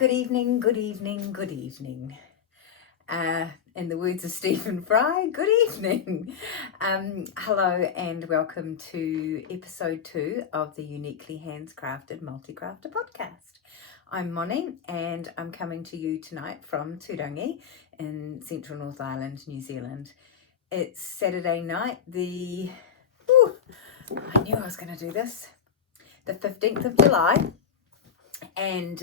Good evening, good evening, good evening. In the words of Stephen Fry, good evening. Hello and welcome to episode 2 of the Uniquely Handcrafted Multicrafter podcast. I'm Moni and I'm coming to you tonight from Turangi in Central North Island, New Zealand. It's Saturday night, I knew I was going to do this, the 15th of July. And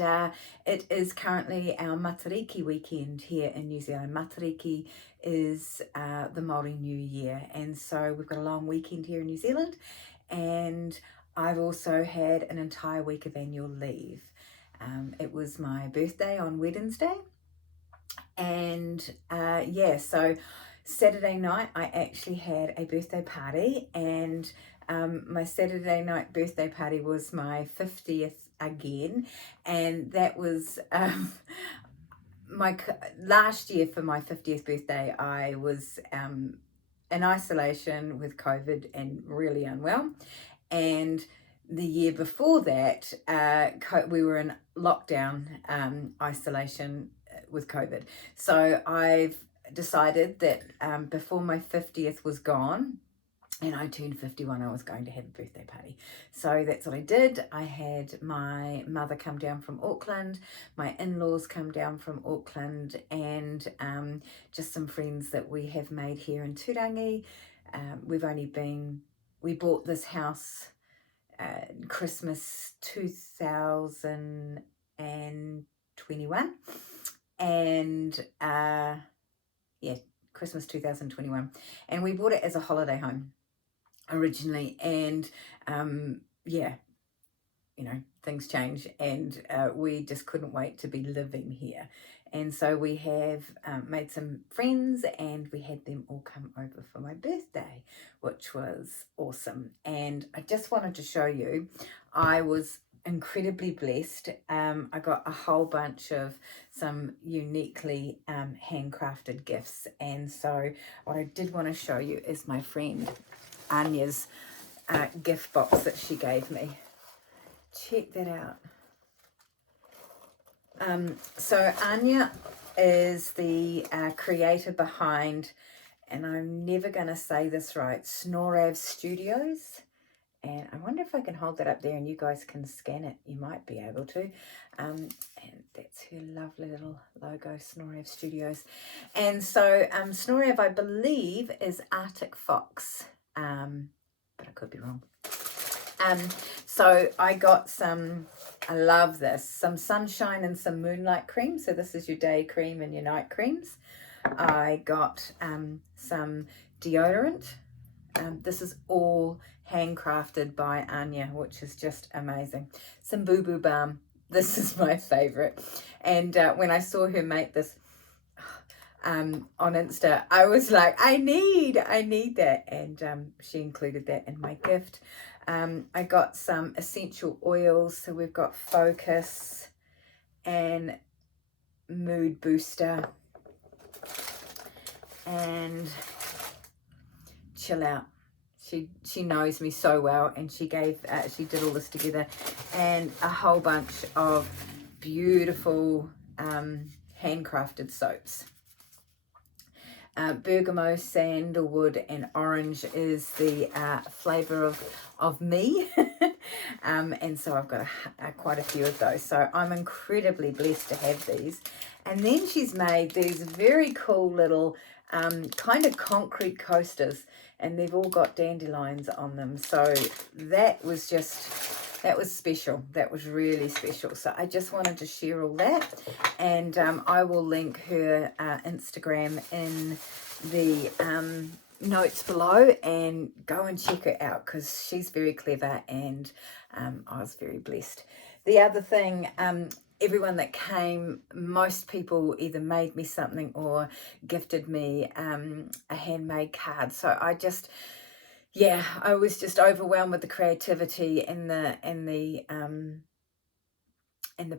it is currently our Matariki weekend here in New Zealand. Matariki is the Māori New Year, and so we've got a long weekend here in New Zealand, and I've also had an entire week of annual leave. It was my birthday on Wednesday, and so Saturday night I actually had a birthday party, and my Saturday night birthday party was my 50th again, and that was my last year for my 50th birthday. I was in isolation with COVID and really unwell, and the year before that we were in lockdown isolation with COVID. So I've decided that before my 50th was gone and I turned 51, I was going to have a birthday party. So that's what I did. I had my mother come down from Auckland, my in-laws come down from Auckland, and just some friends that we have made here in Turangi. We bought this house Christmas 2021, and Christmas 2021, and we bought it as a holiday home originally, and things change, and we just couldn't wait to be living here. And so we have made some friends, and we had them all come over for my birthday, which was awesome. And I just wanted to show you, I was incredibly blessed. I got a whole bunch of some uniquely handcrafted gifts, and so what I did want to show you is my friend Anya's gift box that she gave me. Check that out. So Anya is the creator behind, and I'm never going to say this right, Snorav Studios. And I wonder if I can hold that up there and you guys can scan it. You might be able to. And that's her lovely little logo, Snorav Studios. And so Snorav, I believe, is Arctic Fox. But I could be wrong. So I got I love this, some sunshine and some moonlight cream. So this is your day cream and your night creams. I got some deodorant. This is all handcrafted by Anya, which is just amazing. Some Boo Boo Balm. This is my favorite. And when I saw her make this on Insta, I was like, I need that. And she included that in my gift. I got some essential oils. So we've got Focus and Mood Booster and Chill Out. She knows me so well, and she did all this together, and a whole bunch of beautiful handcrafted soaps. Bergamot, sandalwood, and orange is the flavour of me. And so I've got quite a few of those. So I'm incredibly blessed to have these. And then she's made these very cool little kind of concrete coasters, and they've all got dandelions on them. So that was special. That was really special. So I just wanted to share all that, and I will link her Instagram in the notes below, and go and check her out because she's very clever, and I was very blessed. The other thing, everyone that came, most people either made me something or gifted me a handmade card. So I was just overwhelmed with the creativity and the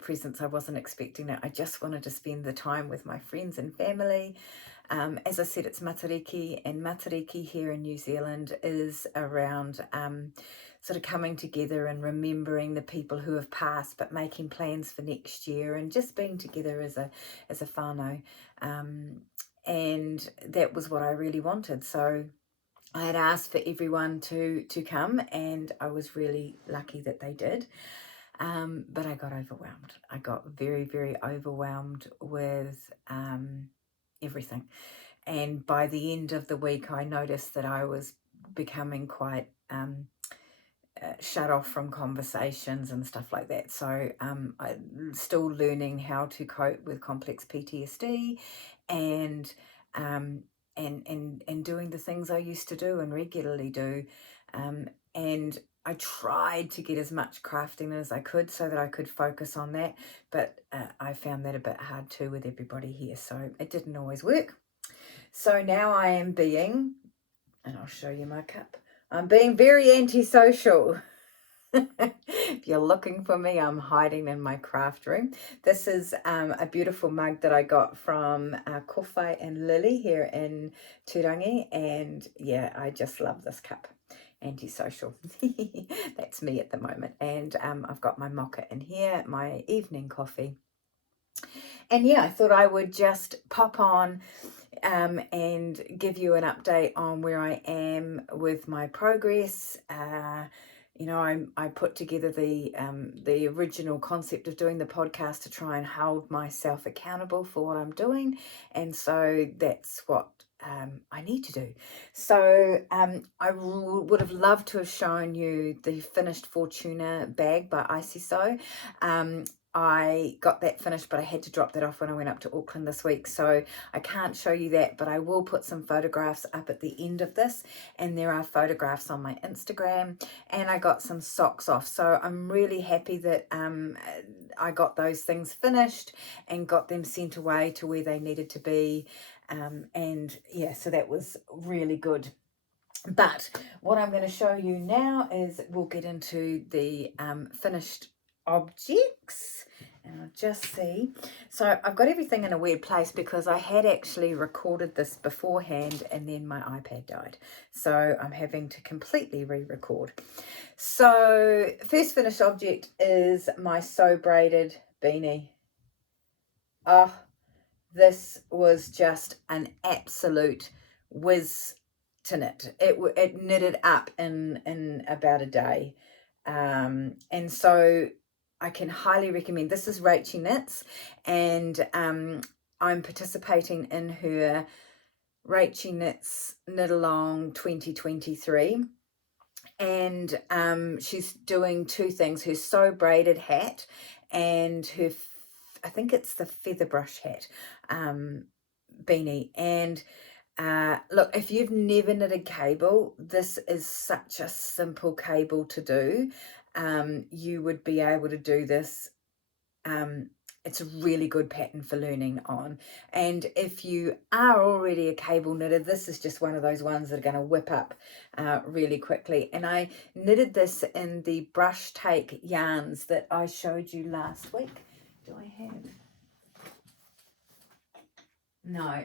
presents. I wasn't expecting it. I just wanted to spend the time with my friends and family. As I said, it's Matariki, and Matariki here in New Zealand is around sort of coming together and remembering the people who have passed, but making plans for next year and just being together as a whānau. And that was what I really wanted. So I had asked for everyone to come, and I was really lucky that they did. But I got overwhelmed. I got very, very overwhelmed with everything. And by the end of the week, I noticed that I was becoming quite shut off from conversations and stuff like that. So I'm still learning how to cope with complex PTSD, and doing the things I used to do and regularly do. And I tried to get as much crafting as I could so that I could focus on that, but I found that a bit hard too with everybody here, so it didn't always work. So now I am being, and I'll show you my cup, I'm being very antisocial. If you're looking for me, I'm hiding in my craft room. This is a beautiful mug that I got from Kowhai and Lily here in Turangi, and yeah, I just love this cup. Antisocial. That's me at the moment. And I've got my mocha in here, my evening coffee. And yeah, I thought I would just pop on and give you an update on where I am with my progress. You know, I put together the original concept of doing the podcast to try and hold myself accountable for what I'm doing, and so that's what I need to do. So I would have loved to have shown you the finished Fortuna bag by Icy So. I got that finished, but I had to drop that off when I went up to Auckland this week, so I can't show you that, but I will put some photographs up at the end of this, and there are photographs on my Instagram. And I got some socks off, so I'm really happy that I got those things finished and got them sent away to where they needed to be, and yeah, so that was really good. But what I'm going to show you now is we'll get into the finished objects, and I'll just see. So I've got everything in a weird place because I had actually recorded this beforehand and then my iPad died, so I'm having to completely re-record. So first finished object is my sew braided beanie. Oh, this was just an absolute whiz to knit. It knitted up in about a day, and so I can highly recommend. This is Rachie Knits, and I'm participating in her Rachie Knits Knit Along 2023, and she's doing two things: her sew braided hat and her I think it's the feather brush hat beanie. And look, if you've never knitted cable, this is such a simple cable to do. You would be able to do this. It's a really good pattern for learning on. And if you are already a cable knitter, this is just one of those ones that are going to whip up really quickly. And I knitted this in the brush take yarns that I showed you last week. Do I have? No,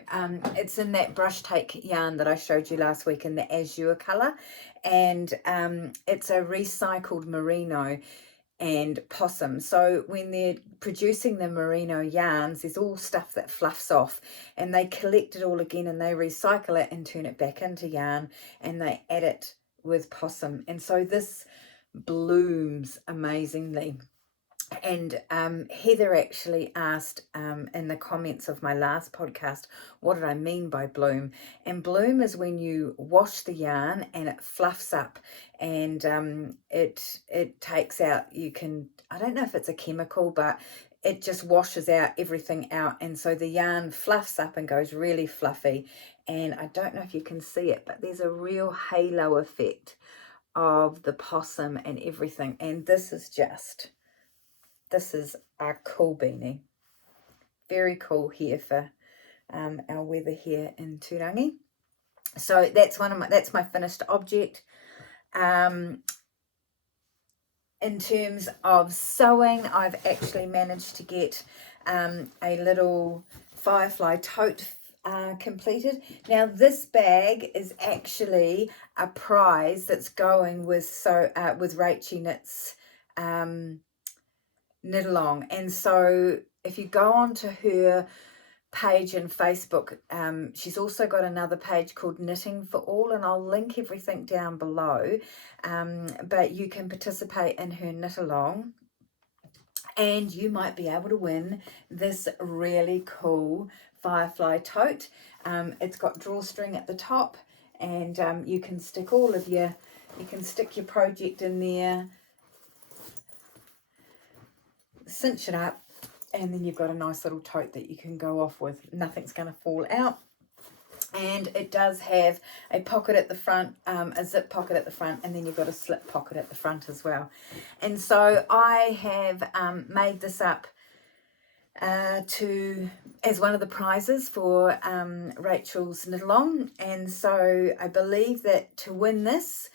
it's in that brush take yarn that I showed you last week in the azure colour, and it's a recycled merino and possum. So when they're producing the merino yarns, there's all stuff that fluffs off, and they collect it all again and they recycle it and turn it back into yarn, and they add it with possum, and so this blooms amazingly. And Heather actually asked in the comments of my last podcast, what did I mean by bloom? And bloom is when you wash the yarn and it fluffs up, and it takes out, I don't know if it's a chemical, but it just washes out everything out, and so the yarn fluffs up and goes really fluffy. And I don't know if you can see it, but there's a real halo effect of the possum and everything. And this is our cool beanie. Very cool here for our weather here in Turangi. So that's my finished object. In terms of sewing, I've actually managed to get a little firefly tote completed. Now this bag is actually a prize that's going with with Rachie Knits Knit Along, and so if you go onto her page in Facebook, she's also got another page called Knitting for All, and I'll link everything down below, but you can participate in her knit along and you might be able to win this really cool firefly tote. It's got drawstring at the top, and you can stick your project in there, cinch it up, and then you've got a nice little tote that you can go off with. Nothing's going to fall out. And it does have a pocket at the front, a zip pocket at the front, and then you've got a slip pocket at the front as well. And so I have made this up as one of the prizes for Rachel's Knit Along. And so I believe that to win this,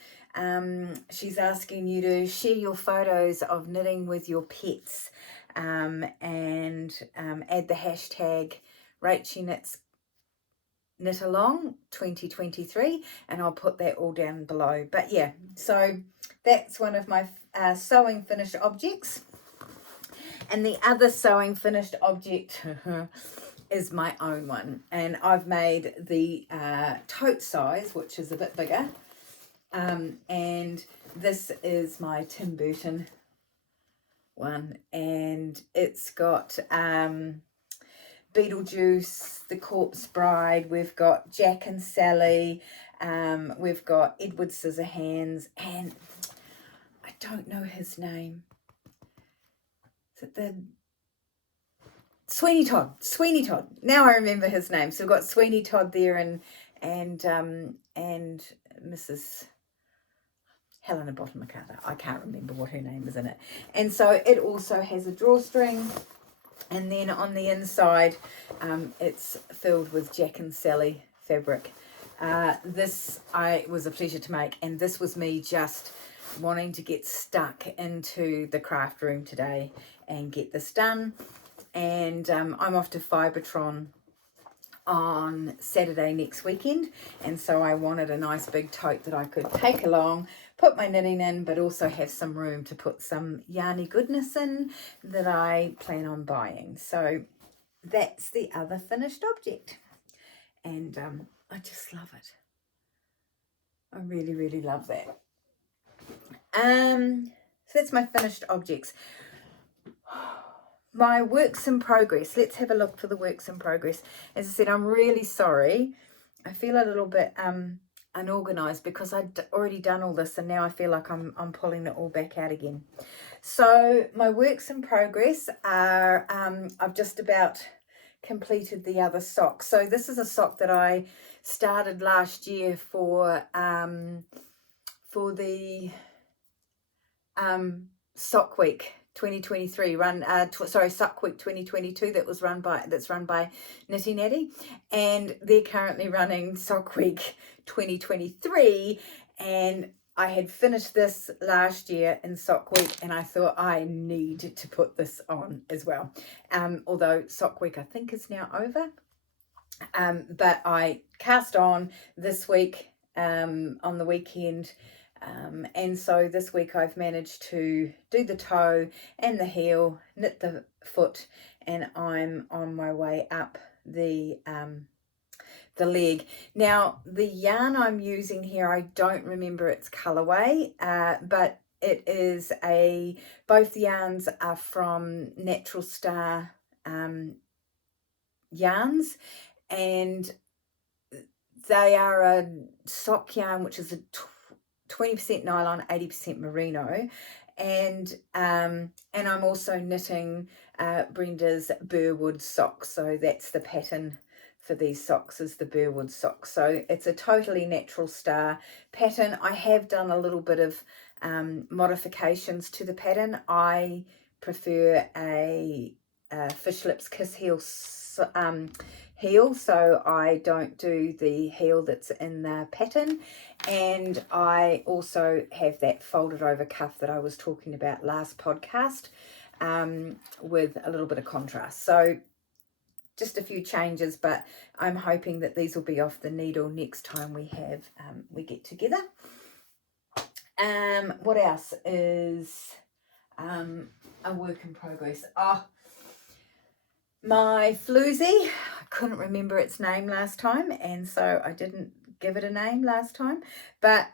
she's asking you to share your photos of knitting with your pets, and add the hashtag Rachie Knit Along 2023, and I'll put that all down below. But yeah, so that's one of my sewing finished objects. And the other sewing finished object is my own one, and I've made the tote size, which is a bit bigger, and this is my Tim Burton one, and it's got Beetlejuice, The Corpse Bride, we've got Jack and Sally, we've got Edward Scissorhands, and I don't know his name. Is it the Sweeney Todd? Sweeney Todd. Now I remember his name. So we've got Sweeney Todd there, and Mrs. Helena Bottom McCarter. I can't remember what her name is in it. And so it also has a drawstring. And then on the inside, it's filled with Jack and Sally fabric. This was a pleasure to make, and this was me just wanting to get stuck into the craft room today and get this done. And I'm off to Fibretron on Saturday next weekend, and so I wanted a nice big tote that I could take along, put my knitting in, but also have some room to put some yarny goodness in that I plan on buying. So that's the other finished object, and I just love it. I really, really love that. So that's my finished objects. My works in progress. Let's have a look for the works in progress. As I said, I'm really sorry. I feel a little bit unorganized because I'd already done all this, and now I feel like I'm pulling it all back out again. So my works in progress are I've just about completed the other sock. So this is a sock that I started last year for the Sock Week 2023 Sock Week 2022 that's run by Nitty Natty, and they're currently running Sock Week 2023, and I had finished this last year in Sock Week, and I thought I need to put this on as well, although Sock Week I think is now over, but I cast on this week on the weekend. And so this week I've managed to do the toe and the heel, knit the foot, and I'm on my way up the leg. Now the yarn I'm using here, I don't remember its colorway, but it is both yarns are from Natural Star yarns, and they are a sock yarn which is a 20% nylon, 80% merino, and I'm also knitting Brenda's Burwood socks. So that's the pattern for these socks, is the Burwood socks. So it's a totally Natural Star pattern. I have done a little bit of modifications to the pattern. I prefer a Fish Lips Kiss heel heel, so I don't do the heel that's in the pattern, and I also have that folded over cuff that I was talking about last podcast, with a little bit of contrast. So just a few changes, but I'm hoping that these will be off the needle next time we get together. What else is a work in progress? My floozy, I couldn't remember its name last time, and so I didn't give it a name last time, but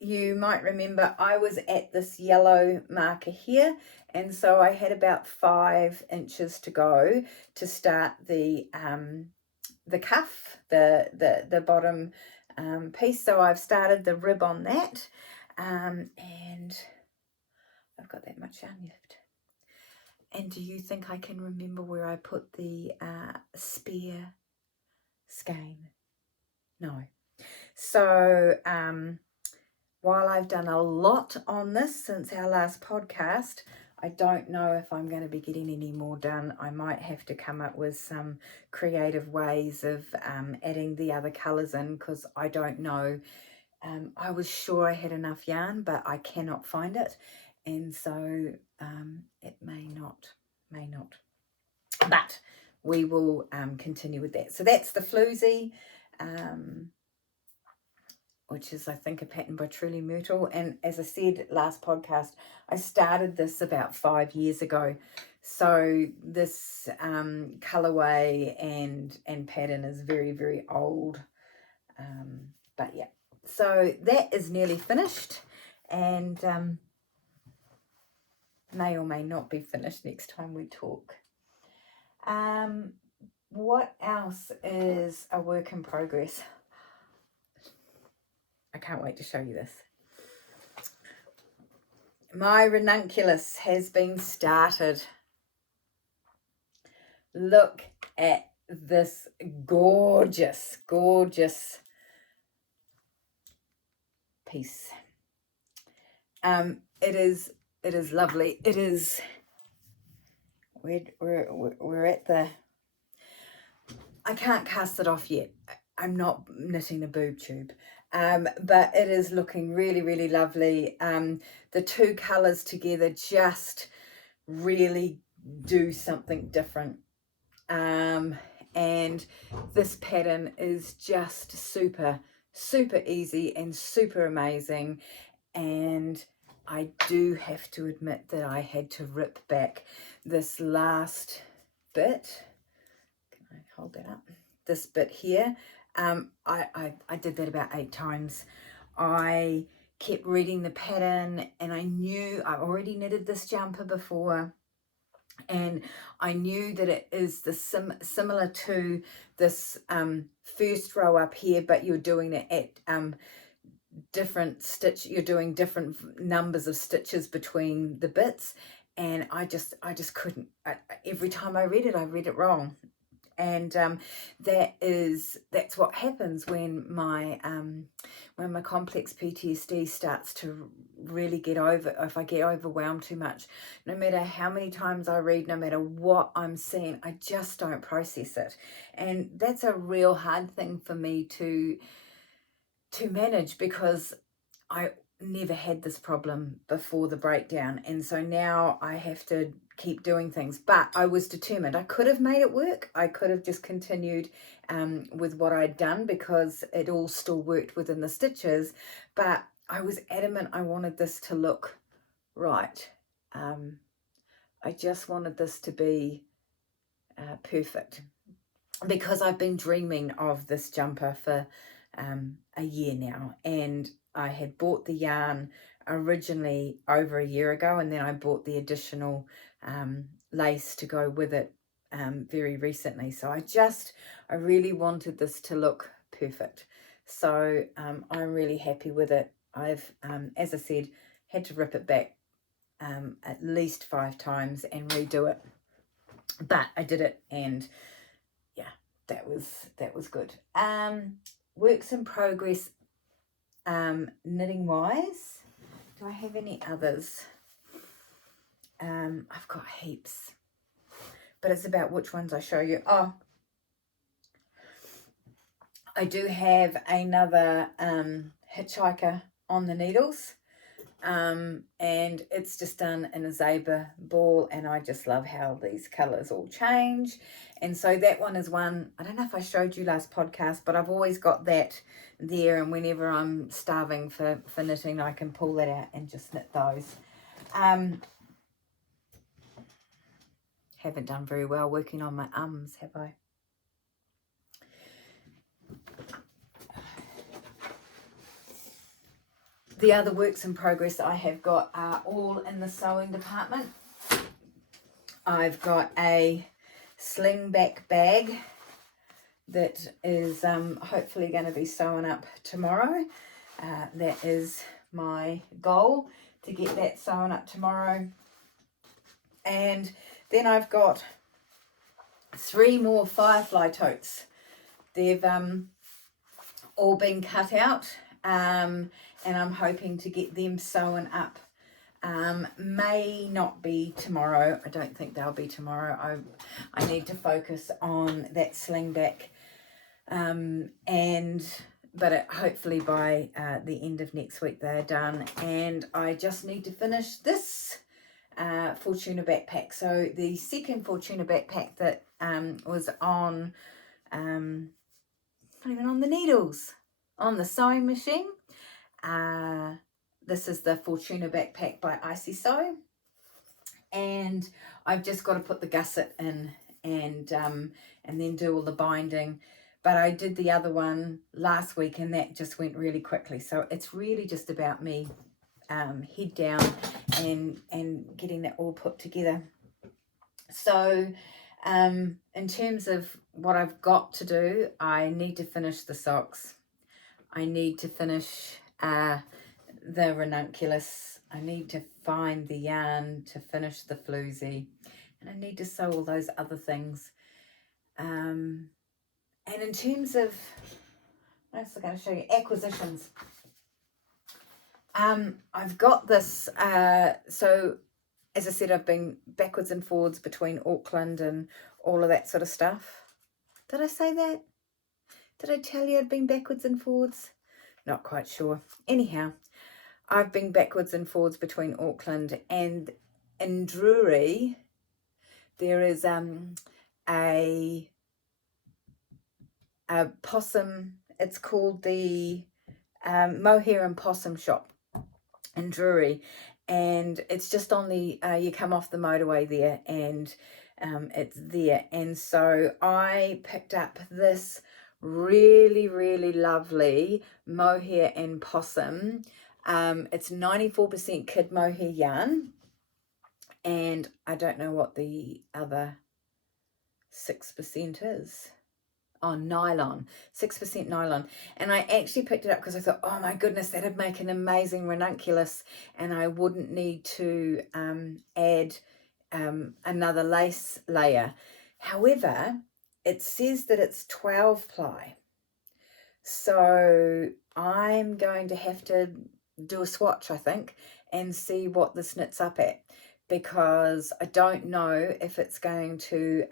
you might remember I was at this yellow marker here, and so I had about 5 inches to go to start the cuff, the bottom piece. So I've started the rib on that, and I've got that much yarn left. And do you think I can remember where I put the spear skein? No. So while I've done a lot on this since our last podcast, I don't know if I'm going to be getting any more done. I might have to come up with some creative ways of adding the other colours in, because I don't know. I was sure I had enough yarn, but I cannot find it. And so it may not. But we will continue with that. So that's the floozy, which is, I think, a pattern by Truly Myrtle. And as I said last podcast, I started this about 5 years ago. So this colourway and pattern is very, very old. But yeah, so that is nearly finished, and may or may not be finished next time we talk. What else is a work in progress? I can't wait to show you this. My ranunculus has been started. Look at this gorgeous, gorgeous piece. It is lovely. It is. We're at the. I can't cast it off yet. I'm not knitting a boob tube. But it is looking really, really lovely. The two colours together just really do something different. And this pattern is just super, super easy and super amazing. And I do have to admit that I had to rip back this last bit. Can I hold that up? This bit here. I did that about 8 times. I kept reading the pattern, and I knew I already knitted this jumper before, and I knew that it is the similar to this first row up here, but you're doing it at different stitch. You're doing different numbers of stitches between the bits, and I just couldn't. Every time I read it wrong. And that's what happens when my complex PTSD starts to really get over. If I get overwhelmed too much, no matter how many times I read, no matter what I'm seeing, I just don't process it. And that's a real hard thing for me to manage, because I never had this problem before the breakdown, and so now I have to keep doing things. But I was determined. I could have made it work. I could have just continued with what I'd done, because it all still worked within the stitches, but I was adamant I wanted this to look right. I just wanted this to be perfect, because I've been dreaming of this jumper for a year now, and I had bought the yarn originally over a year ago, and then I bought the additional lace to go with it very recently. So I really wanted this to look perfect. So I'm really happy with it. I've, as I said, had to rip it back at least 5 times and redo it, but I did it, and yeah, that was good. Works in progress. Knitting wise, do I have any others? I've got heaps, but it's about which ones I show you. I do have another hitchhiker on the needles. and it's just done in a zebra ball, and I just love how these colours all change. And so that one is one, I don't know if I showed you last podcast, but I've always got that there, and whenever I'm starving for knitting, I can pull that out and just knit those. Haven't done very well working on my ums, have I? The other works in progress I have got are all in the sewing department. I've got a slingback bag that is hopefully going to be sewn up tomorrow. That is my goal, to get that sewn up tomorrow. And then I've got 3 more firefly totes. They've all been cut out, and I'm hoping to get them sewn up. May not be tomorrow. I don't think they'll be tomorrow. I need to focus on that slingback, but hopefully by the end of next week they're done. And I just need to finish this Fortuna backpack. So the second Fortuna backpack that was on, not even on the needles, on the sewing machine. This is the Fortuna backpack by Icy Sew, and I've just got to put the gusset in and then do all the binding. But I did the other one last week, and that just went really quickly. So it's really just about me head down and getting that all put together. So in terms of what I've got to do, I need to finish the socks. I need to finish the ranunculus. I need to find the yarn to finish the floozy, and I need to sew all those other things. And in terms of, what else am I going to show you? Acquisitions. I've got this, so as I said, I've been backwards and forwards between Auckland and all of that sort of stuff. Did I say that? Did I tell you I'd been backwards and forwards? Not quite sure. Anyhow, I've been backwards and forwards between Auckland, and in Drury there is a possum. It's called the Mohair and Possum Shop in Drury, and it's just on the you come off the motorway there, and it's there. And so I picked up this really lovely mohair and possum. It's 94% kid mohair yarn, and I don't know what the other 6% is. Oh, nylon, 6% nylon. And I actually picked it up because I thought, oh my goodness, that'd make an amazing ranunculus, and I wouldn't need to add another lace layer. However, it says that it's 12 ply. So I'm going to have to do a swatch, I think, and see what this knits up at, because I don't know if it's going to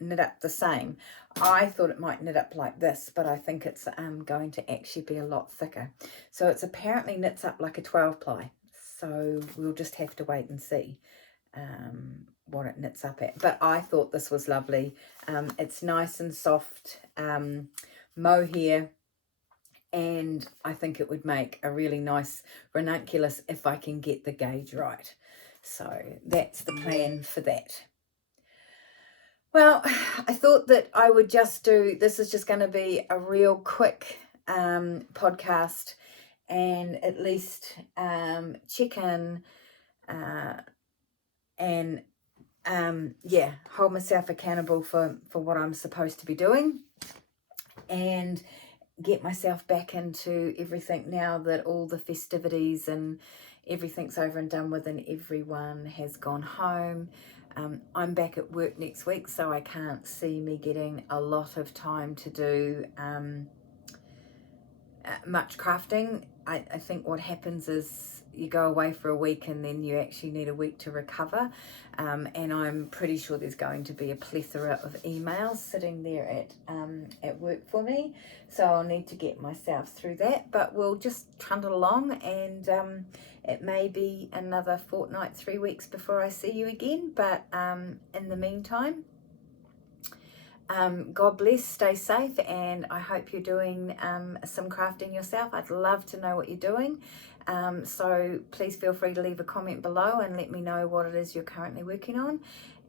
knit up the same. I thought it might knit up like this, but I think it's going to actually be a lot thicker. So it's apparently knits up like a 12 ply. So we'll just have to wait and see what it knits up at. But I thought this was lovely. It's nice and soft mohair, and I think it would make a really nice ranunculus if I can get the gauge right. So that's the plan for that. Well, I thought that I would just do, this is just going to be a real quick podcast, and at least check in and yeah, hold myself accountable for what I'm supposed to be doing, and get myself back into everything now that all the festivities and everything's over and done with and everyone has gone home. I'm back at work next week, so I can't see me getting a lot of time to do much crafting. I think what happens is you go away for a week and then you actually need a week to recover. And I'm pretty sure there's going to be a plethora of emails sitting there at work for me. So I'll need to get myself through that. But we'll just trundle along, and it may be another fortnight, 3 weeks before I see you again. But in the meantime, God bless, stay safe, and I hope you're doing some crafting yourself. I'd love to know what you're doing. So please feel free to leave a comment below and let me know what it is you're currently working on.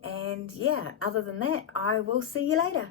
And yeah, other than that, I will see you later.